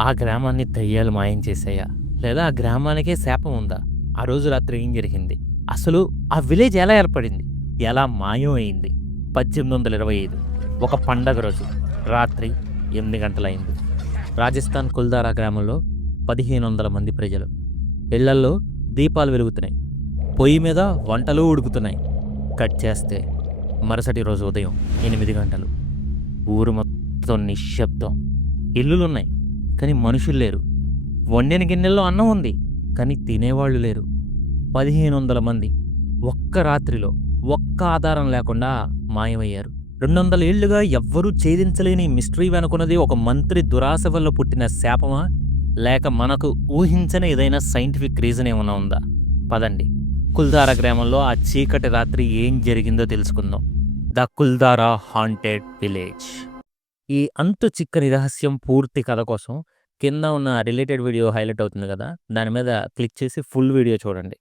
ఆ గ్రామాన్ని దయ్యాలు మాయం చేసాయా లేదా ఆ గ్రామానికే శాపం ఉందా? ఆ రోజు రాత్రి ఏం జరిగింది? అసలు ఆ విలేజ్ ఎలా ఏర్పడింది? ఎలా మాయం అయింది? పద్దెనిమిది వందల ఇరవై ఐదు ఒక పండగ రోజు రాత్రి ఎనిమిది గంటలైంది. రాజస్థాన్ కుల్దారా గ్రామంలో పదిహేను వందల మంది ప్రజలు. ఇళ్ళల్లో దీపాలు వెలుగుతున్నాయి. పొయ్యి మీద వంటలు ఉడుకుతున్నాయి. కట్ చేస్తే మరుసటి రోజు ఉదయం ఎనిమిది గంటలు. ఊరు మొత్తం నిశ్శబ్దం. ఇల్లులున్నాయి. కానీ మనుషులు లేరు. వండిన గిన్నెల్లో అన్నం ఉంది కానీ తినేవాళ్ళు లేరు. పదిహేను వందల మంది ఒక్క రాత్రిలో ఒక్క ఆధారం లేకుండా మాయమయ్యారు. రెండు వందల ఏళ్ళుగా ఎవ్వరూ ఛేదించలేని మిస్టరీ వెనుకున్నది ఒక మంత్రి దురాశ వల్ల పుట్టిన శాపమా? లేక మనకు ఊహించని ఏదైనా సైంటిఫిక్ రీజన్ ఏమైనా ఉందా? పదండి. కుల్దారా గ్రామంలో ఆ చీకటి రాత్రి ఏం జరిగిందో తెలుసుకుందాం. The Kuldhara haunted village. ఈ అంతు చిక్కని రహస్యం పూర్తి కథ కోసం కింద ఉన్న రిలేటెడ్ వీడియో హైలైట్ అవుతుంది కదా దాని మీద క్లిక్ చేసి ఫుల్ వీడియో చూడండి.